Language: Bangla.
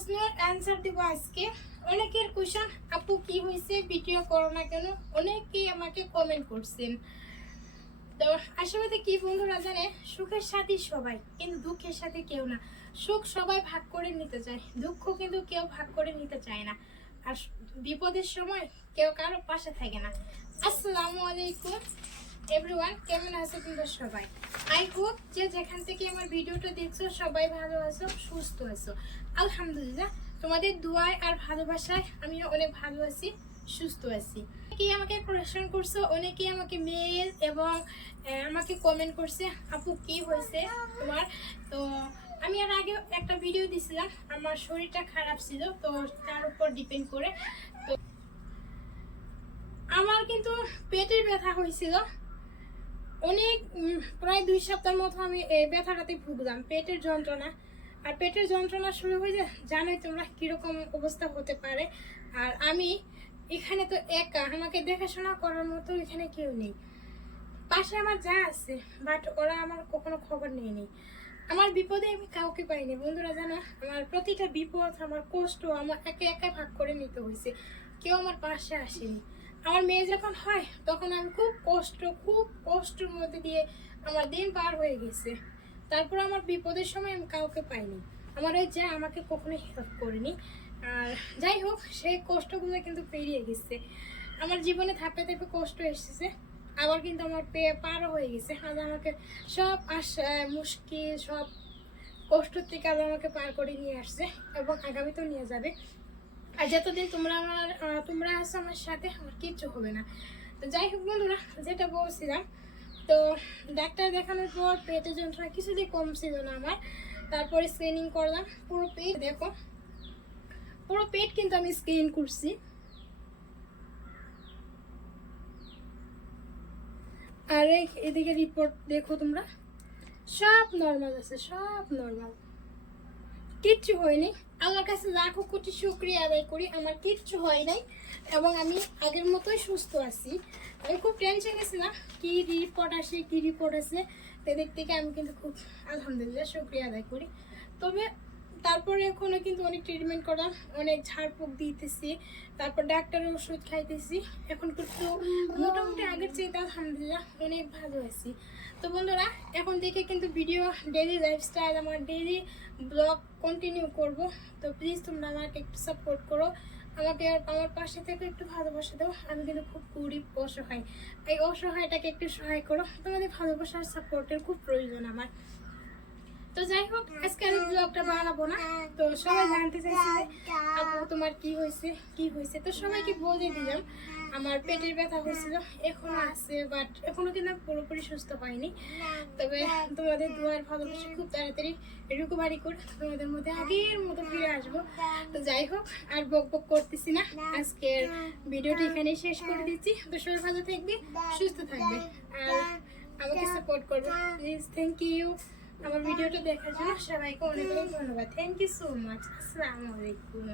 প্রশ্নের অ্যান্সার দিব আজকে। অনেকের কোশ্চেন আপু, কি হয়েছে ভিডিও করো না কেন? অনেকেই আমাকে কমেন্ট করছেন তো আসলে কি বন্ধুরা জানে, সুখের সাথে সবাই, কিন্তু দুঃখের সাথে কেউ না। সুখ সবাই ভাগ করে নিতে চায়। দুঃখ কিন্তু কেউ ভাগ করে নিতে চায় না। আর বিপদের সময় কেউ কারও পাশে থাকে না। আসসালামু আলাইকুম এভরিওয়ান কেমন আছো তোমরা সবাই? আই হোপ যে যেখান থেকে আমার ভিডিওটা দেখছ, সবাই ভালো আছো, সুস্থ আছো। আলহামদুলিল্লাহ, তোমাদের দোয়ায় আর ভালোবাসায় আমি অনেক ভালো আছি, সুস্থ আছি। অনেকেই আমাকে কোয়েশ্চেন করছ, অনেকেই আমাকে মেল এবং আমাকে কমেন্ট করছে, আপু, কি হয়েছে তোমার? তো আমি আর আগে একটা ভিডিও দিছিলাম, আমার শরীরটা খারাপ ছিল, তো তার উপর ডিপেন্ড করে। তো আমার কিন্তু পেটের ব্যথা হয়েছিল অনেক প্রায় দুই সপ্তাহের মতো আমি এই ব্যথাটাতে ভুগলাম, পেটের যন্ত্রণা। আর পেটের যন্ত্রণা শুরু হয়ে যায়, জানোই তোমরা কীরকম অবস্থা হতে পারে। আর আমি এখানে তো একা, আমাকে দেখাশোনা করার মতো এখানে কেউ নেই। পাশে আমার যা আছে বাট ওরা আমার কখনো খবর নেয়নি। আমার বিপদে আমি কাউকে পাইনি। বন্ধুরা, জানো, আমার প্রতিটা বিপদ, আমার কষ্ট, আমার একে একা ভাগ করে নিতে হয়েছে। কেউ আমার পাশে আসেনি। আমার মেয়ে যখন হয়, তখন আমি খুব কষ্ট, খুব কষ্টের মধ্যে দিয়ে আমার দিন পার হয়ে গেছে। তারপর আমার বিপদের সময় আমি কাউকে পাইনি। আমার ওই যা আমাকে কখনোই হেল্প করেনি। আর যাই হোক, সেই কষ্টগুলো কিন্তু পেরিয়ে গেছে। আমার জীবনে ধাপে ধাপে কষ্ট এসেছে। আবার কিন্তু আমার পেয়ে পারও হয়ে গেছে। আজ আমাকে সব আশা, মুশকিল, সব কষ্ট থেকে আজ আমাকে পার করে নিয়ে আসছে এবং আগামীতেও নিয়ে যাবে। আর যতদিন তোমরা আমার তোমরা আছো আমার সাথে, আমার কিচ্ছু হবে না। তো যাই হোক বন্ধুরা, যেটা বলছিলাম, তো ডাক্তার দেখানোর পর পেটের যন্ত্রণা কিছুতেই কম ছিল না আমার। তারপরে স্ক্রিনিং করলাম, পুরো পেট, দেখো, পুরো পেট কিন্তু আমি স্ক্রিন করছি। আর এদিকে রিপোর্ট দেখো তোমরা, সব নর্মাল আছে, সব নর্মাল কিচ্ছু হয়নি। আমার কাছে লাখো কোটি শুক্রিয়া আদায় করি, আমার কিচ্ছু হয় নাই এবং আমি আগের মতোই সুস্থ আছি। আমি খুব টেনশন গেছিলাম কি রিপোর্ট আসে, কি রিপোর্ট আসে সেদিক থেকে আমি কিন্তু খুব আলহামদুলিল্লাহ শুক্রিয়া আদায় করি। তবে তারপরে এখনও কিন্তু অনেক ট্রিটমেন্ট করা, অনেক ঝাড়ফুঁক দিতেছি, তারপর ডাক্তারের ওষুধ খাইতেছি। এখন কিন্তু মোটামুটি আগের চেয়ে আলহামদুলিল্লাহ অনেক ভালো আছি। তো বন্ধুরা, এখন থেকে কিন্তু ভিডিও ডেলি লাইফস্টাইল আমার ডেলি ব্লগ কন্টিনিউ করব। তো প্লিজ তোমরা আমাকে একটু সাপোর্ট করো। আমাকে আর আমার পাশে থেকে একটু ভালোবাসা দাও। আমি কিন্তু খুব গরিব, অসহায়। এই অসহায়টাকে একটু সহায় করো। তোমাদের ভালোবাসার সাপোর্টের খুব প্রয়োজন আমার। তো যাই হোক, আজকে আমি ব্লগটা বানাবো না। তো সবাই জানতে চাইছে আপু, তোমার কি হয়েছে? কি হয়েছে? তো সবাইকে বলে দিলাম, আমার পেটের ব্যথা হয়েছিল, এখনও আছে বাট এখনও কিন্তু পুরোপুরি সুস্থ হয়নি। তবে তোমাদের দুয়ার ভালোবাসা খুব তাড়াতাড়ি রিকভারি করে তোমাদের মধ্যে আগের মতো ফিরে আসব। তো যাই হোক, আর বক বক করতেছি না। আজকের ভিডিওটি এখানেই শেষ করে দিচ্ছি। তো সবাই ভালো থাকবে, সুস্থ থাকবে, আর আমাকে সাপোর্ট করবে। প্লিজ থ্যাংক ইউ আমার ভিডিওটা দেখার জন্য সবাইকে অনেক অনেক ধন্যবাদ। থ্যাংক ইউ সো মাচ আসসালামু আলাইকুম।